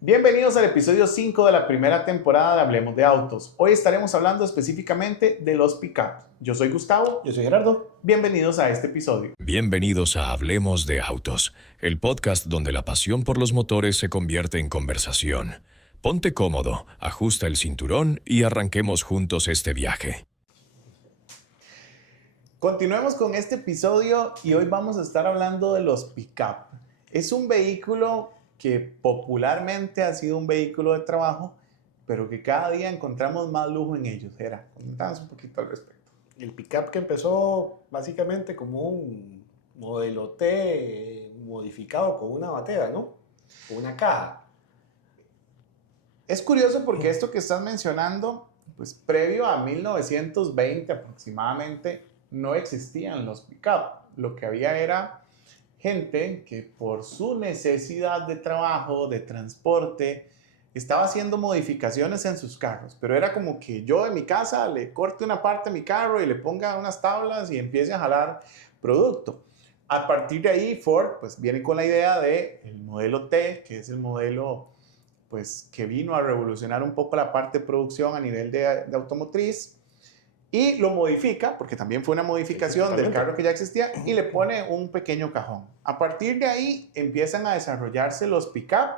Bienvenidos al episodio 5 de la primera temporada de Hablemos de Autos. Hoy estaremos hablando específicamente de los pick-up. Yo soy Gustavo. Yo soy Gerardo. Bienvenidos a este episodio. Bienvenidos a Hablemos de Autos, el podcast donde la pasión por los motores se convierte en conversación. Ponte cómodo, ajusta el cinturón y arranquemos juntos este viaje. Continuemos con este episodio y hoy vamos a estar hablando de los pick-up. Es un vehículo que popularmente ha sido un vehículo de trabajo, pero que cada día encontramos más lujo en ellos. Gera, comentamos un poquito al respecto. El pickup que empezó básicamente como un modelo T modificado con una batea, ¿no? Con una caja. Es curioso porque esto que estás mencionando, pues previo a 1920 aproximadamente, no existían los pick-up. Lo que había era gente que por su necesidad de trabajo, de transporte, estaba haciendo modificaciones en sus carros. Pero era como que yo en mi casa le corte una parte a mi carro y le ponga unas tablas y empiece a jalar producto. A partir de ahí, Ford pues viene con la idea de el modelo T, que es el modelo pues que vino a revolucionar un poco la parte de producción a nivel de automotriz, y lo modifica, porque también fue una modificación del carro que ya existía, y le pone un pequeño cajón. A partir de ahí empiezan a desarrollarse los pick-up,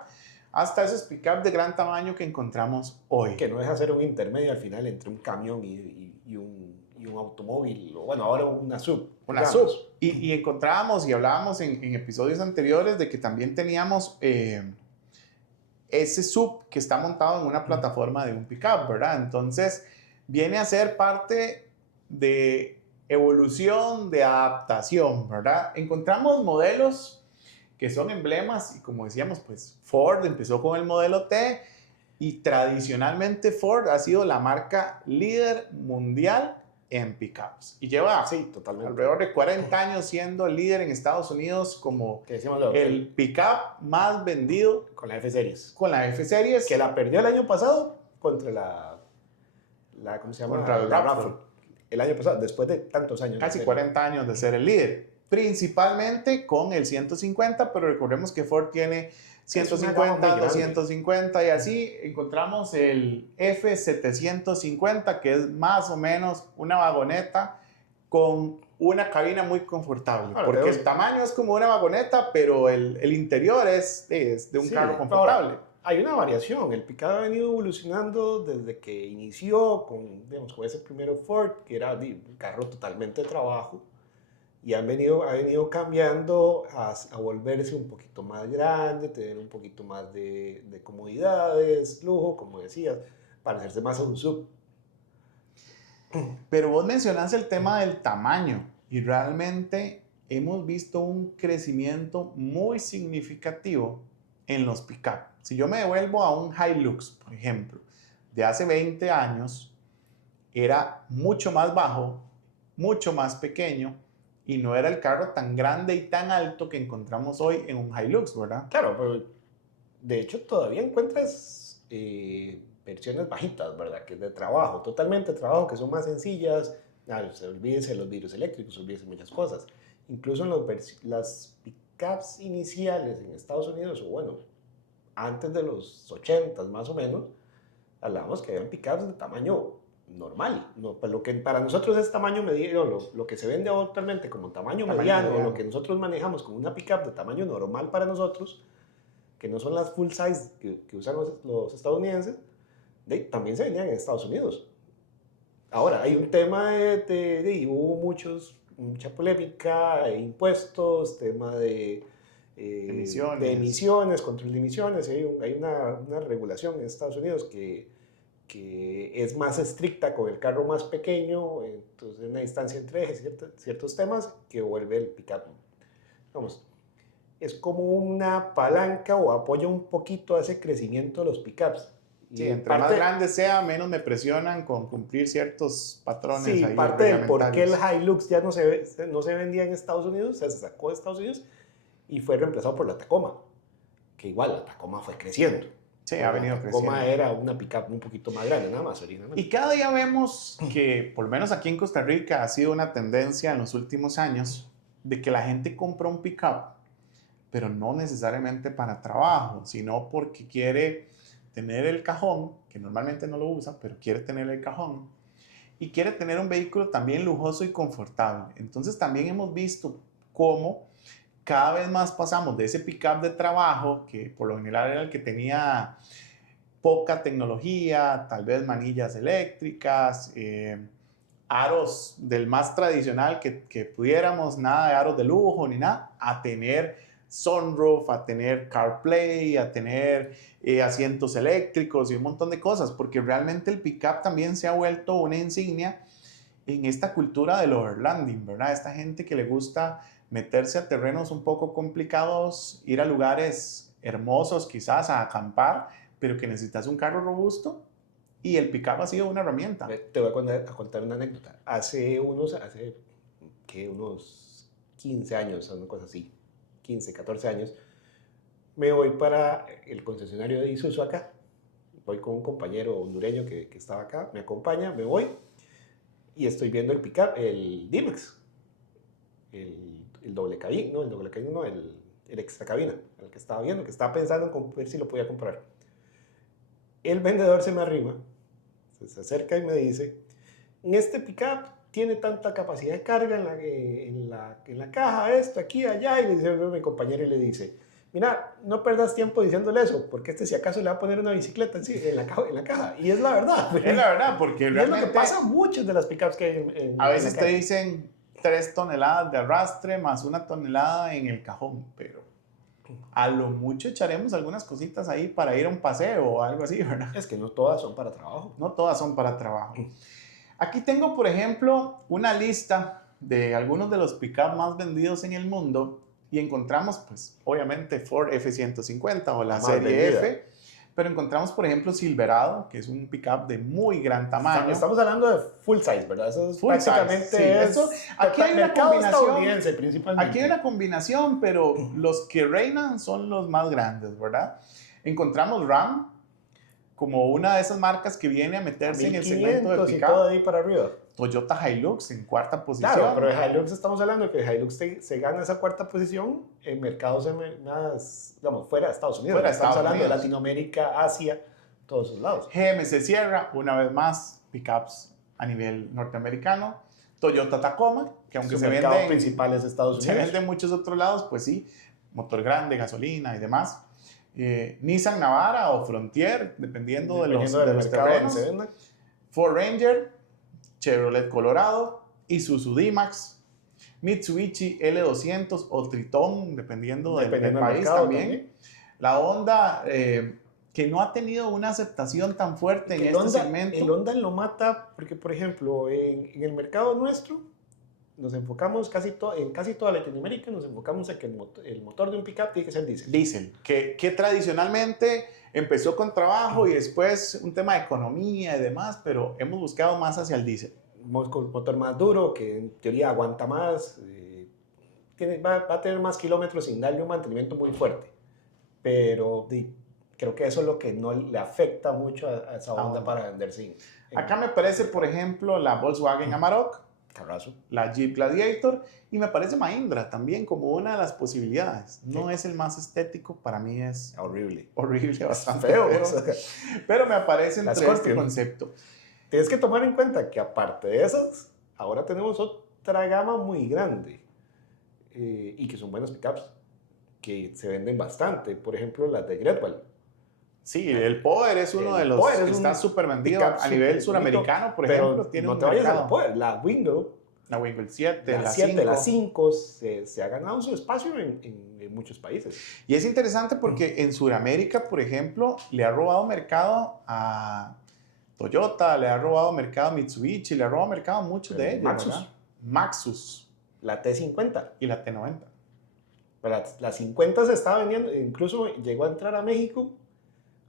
hasta esos pick-up de gran tamaño que encontramos hoy. Que no deja de ser un intermedio al final entre un camión y un automóvil, o bueno, ahora una sub. Una sub. Y encontrábamos y hablábamos en episodios anteriores de que también teníamos ese sub que está montado en una plataforma de un pick-up, ¿verdad? Entonces viene a ser parte de evolución, de adaptación, ¿verdad? Encontramos modelos que son emblemas y como decíamos, pues Ford empezó con el modelo T y tradicionalmente Ford ha sido la marca líder mundial en pickups y lleva alrededor de 40 años siendo el líder en Estados Unidos como el pickup más vendido con la F-Series. Con la F-Series. Que la perdió el año pasado contra la ¿cómo se llama? Contra el RAV4. El año pasado, después de tantos años. Casi 40 años de ser el líder. Principalmente con el 150, pero recordemos que Ford tiene 150, 250 y así encontramos el F750, que es más o menos una vagoneta con una cabina muy confortable. Porque el tamaño es como una vagoneta, pero el interior es de un carro confortable. Ahora, hay una variación. El pickup ha venido evolucionando desde que inició con ese primero Ford, que era un carro totalmente de trabajo. Y ha venido cambiando a volverse un poquito más grande, tener un poquito más de comodidades, lujo, como decías, para hacerse más a un sub. Pero vos mencionaste el tema del tamaño y realmente hemos visto un crecimiento muy significativo en los pick-up. Si yo me devuelvo a un Hilux, por ejemplo, de hace 20 años, era mucho más bajo, mucho más pequeño, y no era el carro tan grande y tan alto que encontramos hoy en un Hilux, ¿verdad? Claro, pero de hecho todavía encuentras versiones bajitas, ¿verdad? Que es de trabajo, totalmente de trabajo, que son más sencillas. Olvídese los vidrios eléctricos, olvídese muchas cosas. Incluso en las pickups iniciales en Estados Unidos, o bueno, antes de los 80s más o menos, hablábamos que eran pickups de tamaño normal, no, pues lo que para nosotros es tamaño mediano, lo que se vende actualmente como tamaño mediano, lo que nosotros manejamos como una pickup de tamaño normal para nosotros, que no son las full size que usan los estadounidenses, también se vendían en Estados Unidos. Ahora, hay un tema hubo mucha polémica, impuestos, tema de emisiones, control de emisiones. Hay una regulación en Estados Unidos que es más estricta con el carro más pequeño, entonces una distancia entre ejes, ciertos temas que vuelve el pickup. Vamos, es como una palanca o apoya un poquito a ese crecimiento de los pickups. Sí, entre más grande sea, menos me presionan con cumplir ciertos patrones. Sí, ahí parte del por qué el Hilux ya no se vendía en Estados Unidos, o sea, se sacó de Estados Unidos y fue reemplazado por la Tacoma, que igual la Tacoma fue creciendo. Sí, ha venido creciendo. Tacoma era una pickup un poquito más grande, nada más originalmente. Y cada día vemos que, por lo menos aquí en Costa Rica, ha sido una tendencia en los últimos años de que la gente compra un pickup pero no necesariamente para trabajo, sino porque quiere tener el cajón, que normalmente no lo usa, pero quiere tener el cajón, y quiere tener un vehículo también lujoso y confortable. Entonces también hemos visto cómo cada vez más pasamos de ese pick-up de trabajo, que por lo general era el que tenía poca tecnología, tal vez manillas eléctricas, aros del más tradicional que pudiéramos, nada de aros de lujo ni nada, a tener sunroof, a tener CarPlay, a tener asientos eléctricos y un montón de cosas, porque realmente el pickup también se ha vuelto una insignia en esta cultura del overlanding, ¿verdad? Esta gente que le gusta meterse a terrenos un poco complicados, ir a lugares hermosos quizás a acampar, pero que necesitas un carro robusto y el pickup ha sido una herramienta. Te voy a contar una anécdota. Hace unos 15 años, una cosa así, 15, 14 años, me voy para el concesionario de Isuzu acá. Voy con un compañero hondureño que estaba acá, me acompaña, me voy y estoy viendo el pickup, el D-Max, el doble cabina, no, el doble cabina, no, el extra cabina, el que estaba viendo, que estaba pensando en ver si lo podía comprar. El vendedor se me arrima, se acerca y me dice, en este pickup tiene tanta capacidad de carga en la caja, esto, aquí, allá, y le dice a mi compañero y le dice, mira, no perdas tiempo diciéndole eso, porque si acaso le va a poner una bicicleta en la caja, y es la verdad. Es la verdad, porque y realmente es lo que pasa a muchas de las pickups que hay a veces en la te calle. dicen 3 toneladas de arrastre más 1 tonelada en el cajón, pero a lo mucho echaremos algunas cositas ahí para ir a un paseo o algo así, ¿verdad? Es que no todas son para trabajo. No todas son para trabajo. Aquí tengo, por ejemplo, una lista de algunos de los pickup más vendidos en el mundo y encontramos, pues, obviamente Ford F-150 o la Más serie vendida. F, pero encontramos, por ejemplo, Silverado, que es un pickup de muy gran tamaño. Estamos hablando de full size, ¿verdad? Eso es Full prácticamente size, sí. Eso, aquí hay una mercado combinación. estadounidense principalmente. Aquí hay una combinación, pero los que reinan son los más grandes, ¿verdad? Encontramos Ram como una de esas marcas que viene a meterse en el segmento de 1500 y todo pickup. ahí para arriba. Toyota Hilux en cuarta posición. Claro, pero de Hilux estamos hablando de que Hilux se gana esa cuarta posición en mercados más, digamos, fuera de Estados Unidos. Fuera de Estamos Estados hablando Unidos. de Latinoamérica, Asia, todos esos lados. GMC Sierra, una vez más, pickups a nivel norteamericano. Toyota Tacoma, que aunque Su se mercado vende, principal es Estados se Unidos. vende en muchos otros lados, pues sí, motor grande, gasolina y demás. Nissan Navara o Frontier, dependiendo de los mercado donde terrenos. se venda. Ford Ranger, Chevrolet Colorado, Isuzu D-Max, Mitsubishi L200 o Triton, dependiendo del país mercado también. La Honda, que no ha tenido una aceptación tan fuerte en este segmento. El Honda lo mata porque, por ejemplo, en el mercado nuestro, nos enfocamos en casi toda Latinoamérica, nos enfocamos en que el motor de un pickup tiene que ser diésel. Diésel, que tradicionalmente empezó con trabajo y después un tema de economía y demás, pero hemos buscado más hacia el diésel. Motor más duro, que en teoría aguanta más, va a tener más kilómetros sin darle un mantenimiento muy fuerte. Pero creo que eso es lo que no le afecta mucho a esa Honda para venderse. Acá me parece, por ejemplo, la Volkswagen Amarok, Carrazo. la Jeep Gladiator y me parece Mahindra también como una de las posibilidades. No es el más estético, para mí es Horrible. horrible, bastante Feo. pero me aparece La entre este Scorpion. concepto. Tienes que tomar en cuenta que aparte de esas, ahora tenemos otra gama muy grande y que son buenos pickups que se venden bastante. Por ejemplo, las de Greatwall. Sí, el Power es uno de los Power que es está un súper vendido pickup a nivel súper suramericano, por pero ejemplo. Tiene no un te vayas a mercado. la Power. La Window, La Wingle 7, la la 7, 5. la 5 se ha ganado su espacio en muchos países. Y es interesante porque en Sudamérica, por ejemplo, le ha robado mercado a Toyota, le ha robado mercado a Mitsubishi, le ha robado mercado a muchos de ellos. Maxus. ¿verdad? Maxus La T50. y la T90. Pero la 50 se estaba vendiendo, incluso llegó a entrar a México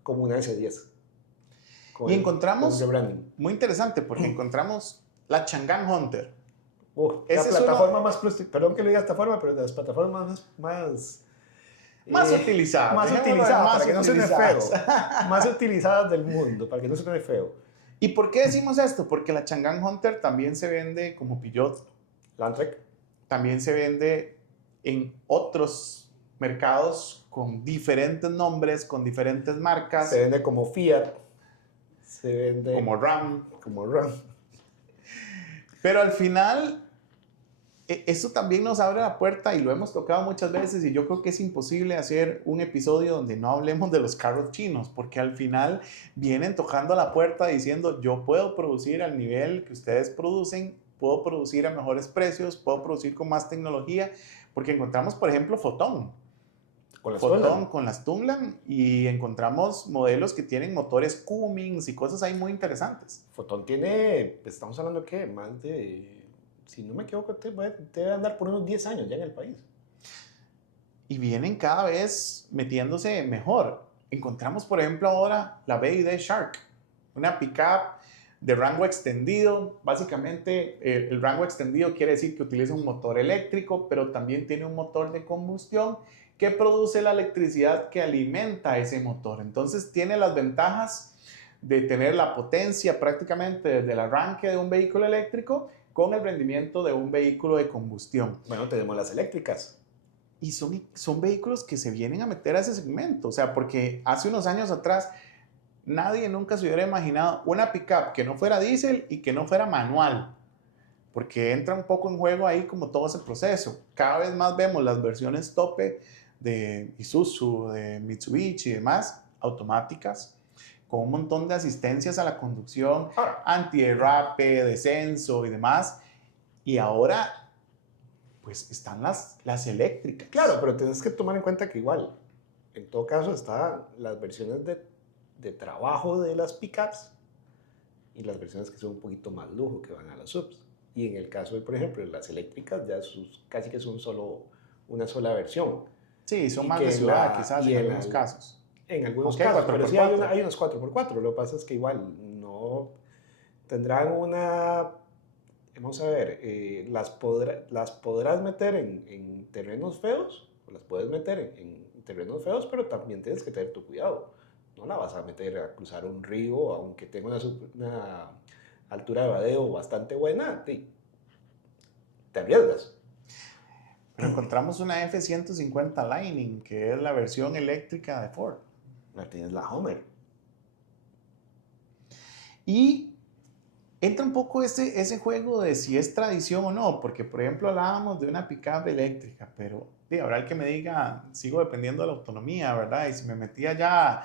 como una S10. Y encontramos, con rebranding. muy interesante, porque encontramos la Chang'an Hunter. La plataforma más, perdón que lo diga de esta forma, pero de las plataformas más utilizadas. más dejémoslo utilizadas, más para que no suene feo, utilizadas. más utilizadas del mundo, para que no suene feo. ¿Y por qué decimos esto? Porque la Chang'an Hunter también se vende como Peugeot, Landtrek, también se vende en otros mercados con diferentes nombres, con diferentes marcas, Se vende como Fiat, se vende como RAM. como RAM. Pero al final, eso también nos abre la puerta y lo hemos tocado muchas veces y yo creo que es imposible hacer un episodio donde no hablemos de los carros chinos, porque al final vienen tocando la puerta diciendo yo puedo producir al nivel que ustedes producen, puedo producir a mejores precios, puedo producir con más tecnología, porque encontramos, por ejemplo, Foton. Con las Foton Tundra. con las Tunglan y encontramos modelos que tienen motores Cummins y cosas ahí muy interesantes. Foton tiene, estamos hablando que más de, si no me equivoco, debe andar por unos 10 años ya en el país. Y vienen cada vez metiéndose mejor. Encontramos, por ejemplo, ahora la BYD Shark, una pickup de rango extendido. Básicamente, el rango extendido quiere decir que utiliza un motor eléctrico, pero también tiene un motor de combustión que produce la electricidad que alimenta ese motor. Entonces, tiene las ventajas de tener la potencia prácticamente desde el arranque de un vehículo eléctrico con el rendimiento de un vehículo de combustión. Bueno, tenemos las eléctricas. Y son vehículos que se vienen a meter a ese segmento. O sea, porque hace unos años atrás nadie nunca se hubiera imaginado una pickup que no fuera diésel y que no fuera manual. Porque entra un poco en juego ahí como todo ese proceso. Cada vez más vemos las versiones tope de Isuzu, de Mitsubishi y demás, automáticas, con un montón de asistencias a la conducción, antiderrape, descenso y demás. Y ahora, pues están las eléctricas. Claro, pero tienes que tomar en cuenta que igual, en todo caso, están las versiones de trabajo de las pickups y las versiones que son un poquito más lujo, que van a las subs. Y en el caso de, por ejemplo, las eléctricas, ya casi que son una sola versión. Sí, son Y más que de en ciudad, la- quizás, y en en algunos la- casos. En algunos Ok, casos, pero sí 4x4. hay unos 4x4. Lo que pasa es que igual no tendrán una. Vamos a ver, las podrás meter en terrenos feos, o las puedes meter en terrenos feos, pero también tienes que tener tu cuidado. No la vas a meter a cruzar un río, aunque tenga una altura de vadeo bastante buena, te arriesgas. Pero encontramos una F-150 Lightning, que es la versión eléctrica de Ford. Tienes la Homer. Y entra un poco ese juego de si es tradición o no, porque por ejemplo hablábamos de una pickup eléctrica, pero habrá el que me diga, sigo dependiendo de la autonomía, ¿verdad? Y si me metía ya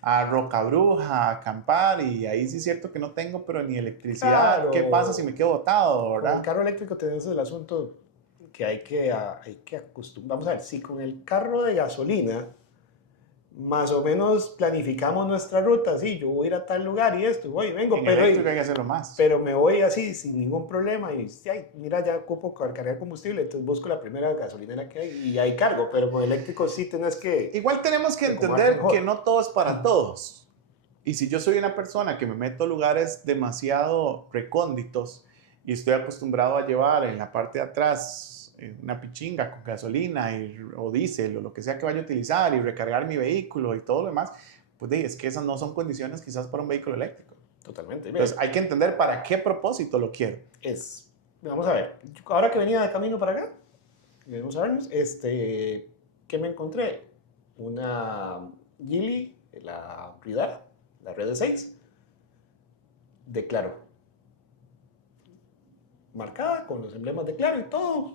a Rocabruja, a acampar, y ahí sí es cierto que no tengo, pero ni electricidad, Claro. ¿qué pasa si me quedo botado, Con el verdad? carro eléctrico tenés el asunto que hay que acostumbrar. Vamos a ver, si con el carro de gasolina más o menos planificamos nuestra ruta, sí, yo voy a ir a tal lugar y esto, voy y vengo, En eléctrico hay que hacerlo más. pero me voy así sin ningún problema y ay, mira, ya ocupo cargar combustible, entonces busco la primera gasolinera que hay y ahí cargo, pero con eléctrico sí tenés que. Igual tenemos que acomodarte entender mejor. que no todo es para todos. Y si yo soy una persona que me meto a lugares demasiado recónditos y estoy acostumbrado a llevar en la parte de atrás una pichinga con gasolina o diésel o lo que sea que vaya a utilizar y recargar mi vehículo y todo lo demás, pues es que esas no son condiciones quizás para un vehículo eléctrico. Totalmente. Entonces hay que entender para qué propósito lo quiero. Vamos a ver, ahora que venía de camino para acá, vamos a vernos, ¿qué me encontré? Una Geely, la Ridara, la Red 6, de Claro. Marcada con los emblemas de Claro y todo,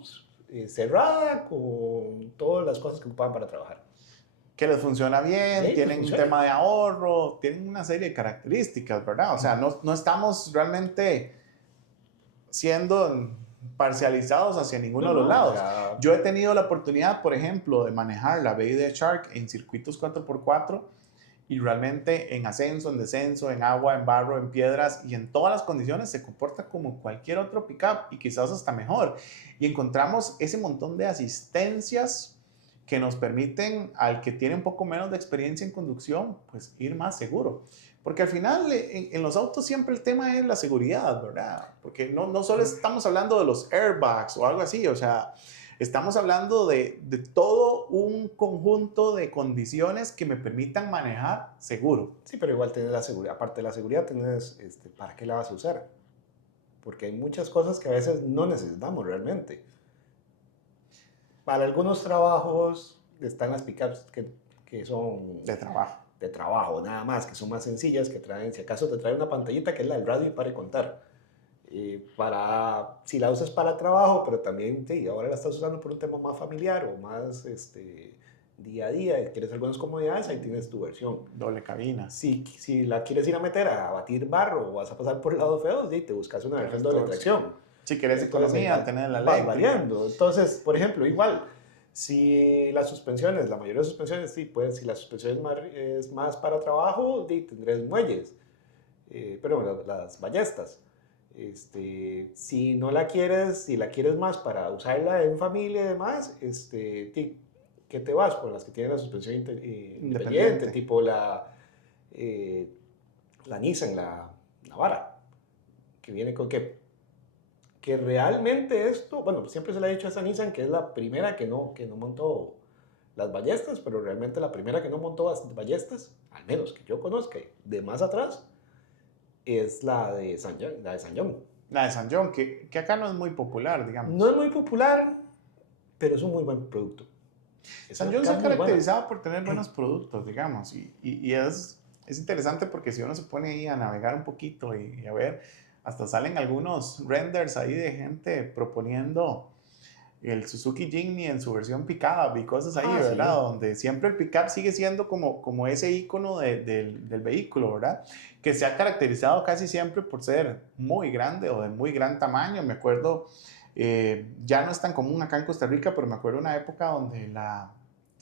cerrada con todas las cosas que ocupaban para trabajar. Que les funciona bien, Sí, tienen funciona. un tema de ahorro, tienen una serie de características, ¿verdad? O sea, no estamos realmente siendo parcializados hacia ninguno de los lados. Ya, Yo he tenido la oportunidad, por ejemplo, de manejar la BYD Shark en circuitos 4x4 y realmente en ascenso, en descenso, en agua, en barro, en piedras y en todas las condiciones se comporta como cualquier otro pickup y quizás hasta mejor. Y encontramos ese montón de asistencias que nos permiten al que tiene un poco menos de experiencia en conducción, pues ir más seguro. Porque al final en los autos siempre el tema es la seguridad, ¿verdad? Porque no solo estamos hablando de los airbags o algo así, o sea, estamos hablando de todo un conjunto de condiciones que me permitan manejar seguro. sí, pero igual tenés la seguridad. Aparte de la seguridad, tenés, ¿para qué la vas a usar? Porque hay muchas cosas que a veces no necesitamos realmente. Para algunos trabajos están las pickups que son De trabajo. de trabajo, nada más, que son más sencillas, que traen, si acaso te trae una pantallita que es la del radio y para de contar. Si la usas para trabajo, pero también sí, ahora la estás usando por un tema más familiar o más día a día, y quieres algunas comodidades, ahí tienes tu versión. Doble cabina. Si la quieres ir a meter a batir barro o vas a pasar por el lado feo, sí, te buscas una versión doble tracción. Si querés Entonces, economía, tener la vas eléctrica. variando. Entonces, por ejemplo, igual, si las suspensiones, la mayoría de suspensiones, sí, pues si la suspensión es más para trabajo, sí, tendrás muelles, pero las ballestas. Si no la quieres, si la quieres más para usarla en familia y demás, ¿qué te vas? Con las que tienen la suspensión independiente, tipo la Nissan, la Navara, que viene con que realmente esto, bueno, siempre se le ha dicho a esa Nissan que es la primera que no montó las ballestas, pero realmente la primera que no montó las ballestas, al menos que yo conozca, de más atrás, es la de San John. La de San John, que acá no es muy popular, digamos. No es muy popular, pero es un muy buen producto. San John se ha caracterizado por tener buenos productos, digamos, y es interesante porque si uno se pone ahí a navegar un poquito y a ver, hasta salen algunos renders ahí de gente proponiendo el Suzuki Jimny en su versión pickup y cosas ahí, ¿verdad? Sí. Donde siempre el pickup sigue siendo como ese icono del vehículo, ¿verdad? Que se ha caracterizado casi siempre por ser muy grande o de muy gran tamaño. Me acuerdo, ya no es tan común acá en Costa Rica, pero me acuerdo una época donde la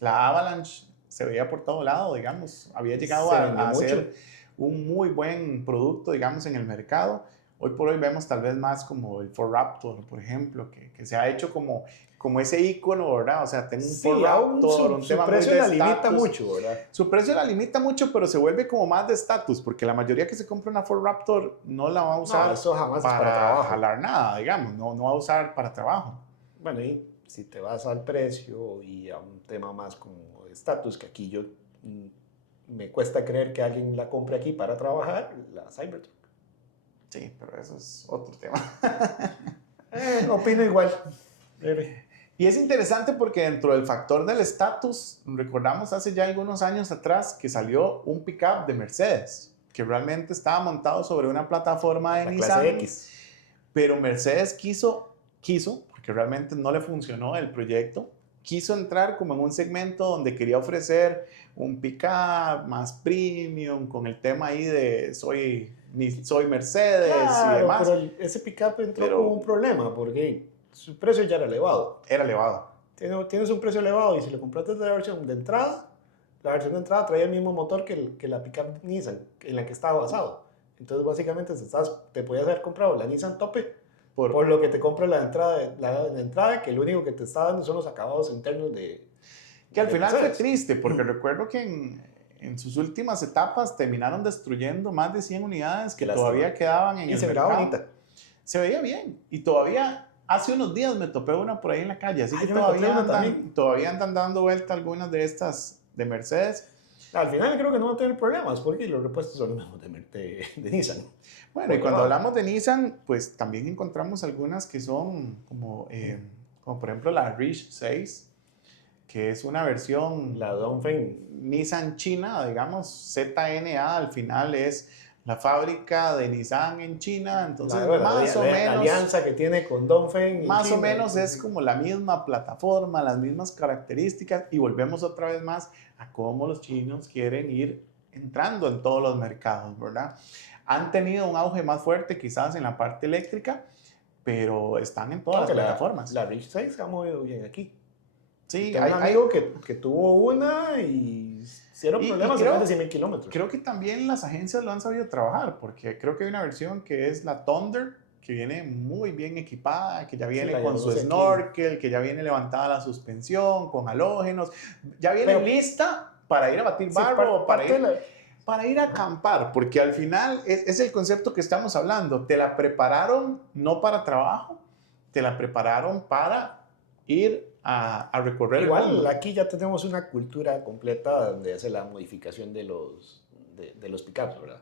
Avalanche se veía por todo lado, digamos. Había llegado a ser un muy buen producto, digamos, en el mercado. Hoy por hoy vemos tal vez más como el Ford Raptor, por ejemplo, que se ha hecho como ese icono, ¿verdad? O sea, tiene un Ford Raptor, un tema muy de estatus. Su precio la limita mucho, ¿verdad? Su precio la limita mucho, pero se vuelve como más de estatus, porque la mayoría que se compra una Ford Raptor no la va a usar eso jamás para trabajo. Jalar nada, digamos, no va a usar para trabajo. Bueno, y si te vas al precio y a un tema más como de estatus, que aquí me cuesta creer que alguien la compre aquí para trabajar, la Cybertruck. Sí, pero eso es otro tema. Opino igual. Y es interesante porque dentro del factor del estatus, recordamos hace ya algunos años atrás que salió un pickup de Mercedes, que realmente estaba montado sobre una plataforma de Nissan. Clase X. Pero Mercedes quiso, porque realmente no le funcionó el proyecto, quiso entrar como en un segmento donde quería ofrecer un pickup más premium, con el tema ahí de soy Mercedes, claro, y demás. Pero ese pickup entró con un problema porque su precio ya era elevado. Era elevado. Tienes un precio elevado y si lo compraste de la versión de entrada, la versión de entrada traía el mismo motor que la pickup Nissan en la que estaba basado. Entonces básicamente te podías haber comprado la Nissan Tope por lo que te compra la entrada, que lo único que te está dando son los acabados internos de... Que al final fue triste, porque recuerdo que en sus últimas etapas terminaron destruyendo más de 100 unidades que todavía quedaban en el mercado. Y se veía bonita. Se veía bien. Y todavía, hace unos días me topé una por ahí en la calle, así que todavía andan dando vuelta algunas de estas de Mercedes. Al final creo que no van a tener problemas, porque los repuestos son los mismos de Nissan. Bueno, y cuando hablamos de Nissan, pues también encontramos algunas que son como por ejemplo la Reach 6, que es una versión, la Dongfeng Nissan China, digamos, ZNA al final es la fábrica de Nissan en China, entonces más o menos la alianza que tiene con Dongfeng más o menos es como la misma plataforma, las mismas características, y volvemos otra vez más a cómo los chinos quieren ir entrando en todos los mercados, ¿verdad? Han tenido un auge más fuerte quizás en la parte eléctrica, pero están en todas las plataformas. La Reach 6 se ha movido bien aquí. Sí, hay un amigo que tuvo una y hicieron problemas en más de 100,000 kilómetros. Creo que también las agencias lo han sabido trabajar, porque creo que hay una versión que es la Thunder, que viene muy bien equipada, que ya viene con su snorkel, que ya viene levantada la suspensión, con halógenos, ya viene lista para ir a batir barro, para ir a acampar, porque al final es el concepto que estamos hablando. Te la prepararon no para trabajo, te la prepararon para ir a recorrer el mundo. Igual aquí ya tenemos una cultura completa donde hace la modificación de los pickups, ¿verdad?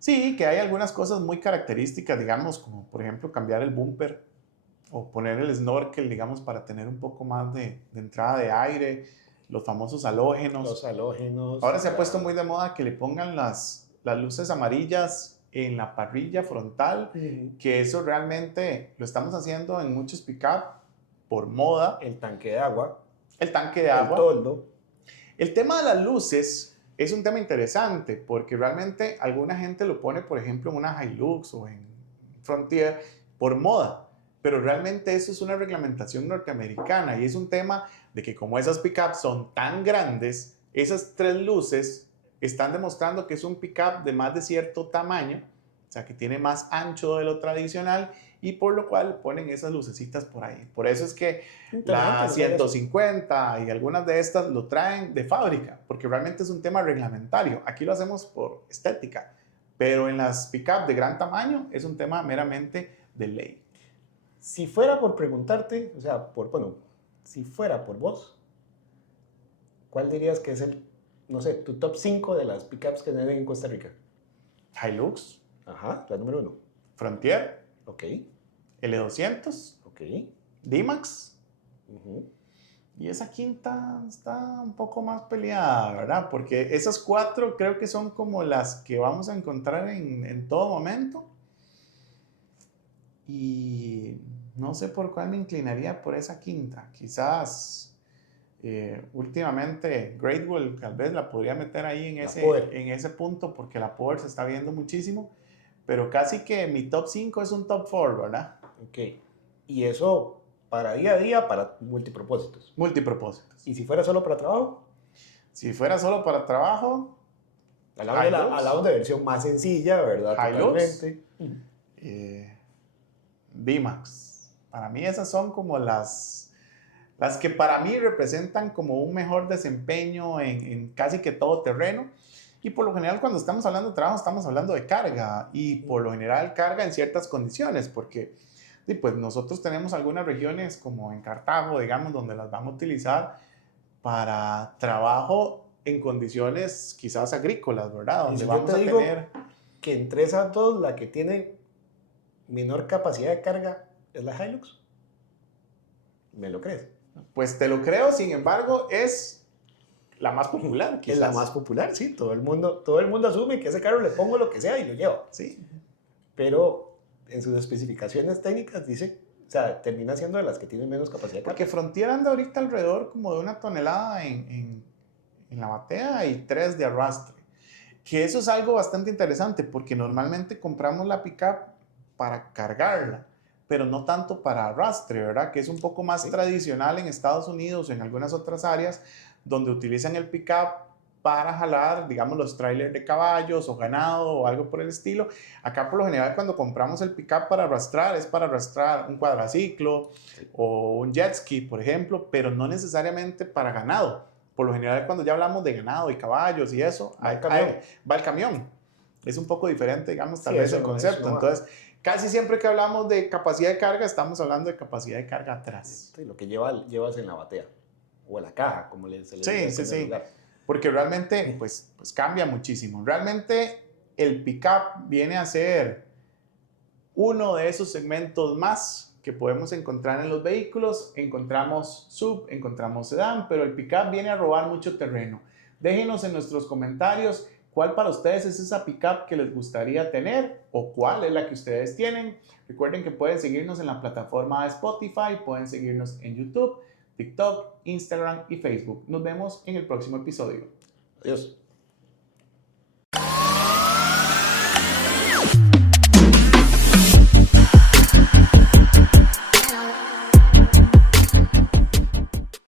Sí, que hay algunas cosas muy características, digamos, como por ejemplo cambiar el bumper o poner el snorkel, digamos, para tener un poco más de entrada de aire. los famosos halógenos. Los halógenos. Ahora se ha puesto muy de moda que le pongan las luces amarillas en la parrilla frontal, que eso realmente lo estamos haciendo en muchos pick-up por moda. El tanque de agua. El tanque de agua. El toldo. El tema de las luces es un tema interesante porque realmente alguna gente lo pone, por ejemplo, en una Hilux o en Frontier por moda, pero realmente eso es una reglamentación norteamericana y es un tema de que como esas pickups son tan grandes, esas 3 luces están demostrando que es un pickup de más de cierto tamaño, o sea que tiene más ancho de lo tradicional y por lo cual ponen esas lucecitas por ahí. Por eso es que la 150 y algunas de estas lo traen de fábrica, porque realmente es un tema reglamentario. Aquí lo hacemos por estética, pero en las pick-up de gran tamaño es un tema meramente de ley. Si fuera por preguntarte, o sea, si fuera por vos, ¿cuál dirías que es no sé, tu top 5 de las pickups que venden en Costa Rica? Hilux. Ajá, la número 1. Frontier. Ok. L200. Ok. D-Max. Y esa quinta está un poco más peleada, ¿verdad? Porque esas 4 creo que son como las que vamos a encontrar en todo momento. Y no sé por cuál me inclinaría por esa quinta. Quizás últimamente Great Wall tal vez la podría meter ahí en ese punto porque la Power se está viendo muchísimo. Pero casi que mi top 5 es un top 4, ¿verdad? Ok. Y eso para día a día, para multipropósitos. Multipropósitos. ¿Y si fuera solo para trabajo? Si fuera solo para trabajo, Hablamos de versión más sencilla, ¿verdad? Hilux. Totalmente. D-Max. Para mí esas son como las que para mí representan como un mejor desempeño en casi que todo terreno. Y por lo general cuando estamos hablando de trabajo estamos hablando de carga y por lo general carga en ciertas condiciones porque pues nosotros tenemos algunas regiones como en Cartago, digamos, donde las vamos a utilizar para trabajo en condiciones quizás agrícolas, ¿verdad? Donde vamos a tener... que entre esas dos la que tiene menor capacidad de carga es la Hilux. ¿Me lo crees? Pues te lo creo, sin embargo, es la más popular, quizás. Es la más popular, sí. Todo el mundo asume que ese carro le pongo lo que sea y lo llevo. Sí. Pero en sus especificaciones técnicas dice, o sea, termina siendo de las que tienen menos capacidad de carga. Porque Frontier anda ahorita alrededor como de 1 tonelada en la batea y 3 de arrastre. Que eso es algo bastante interesante porque normalmente compramos la pickup para cargarla, pero no tanto para arrastre, ¿verdad? Que es un poco más tradicional en Estados Unidos o en algunas otras áreas donde utilizan el pickup para jalar, digamos, los trailers de caballos o ganado o algo por el estilo. Acá por lo general cuando compramos el pickup para arrastrar es para arrastrar un cuadraciclo o un jet ski, por ejemplo, pero no necesariamente para ganado. Por lo general cuando ya hablamos de ganado y caballos y eso, va el camión. Es un poco diferente, digamos, tal vez el concepto. Entonces, casi siempre que hablamos de capacidad de carga, estamos hablando de capacidad de carga atrás. Sí, lo que llevas en la batea o en la caja, como se le dice. Sí. Porque realmente, pues cambia muchísimo. Realmente, el pickup viene a ser uno de esos segmentos más que podemos encontrar en los vehículos. Encontramos sub, encontramos sedán, pero el pickup viene a robar mucho terreno. Déjenos en nuestros comentarios cuál para ustedes es esa pickup que les gustaría tener o cuál es la que ustedes tienen. Recuerden que pueden seguirnos en la plataforma de Spotify, pueden seguirnos en YouTube, TikTok, Instagram y Facebook. Nos vemos en el próximo episodio. Adiós.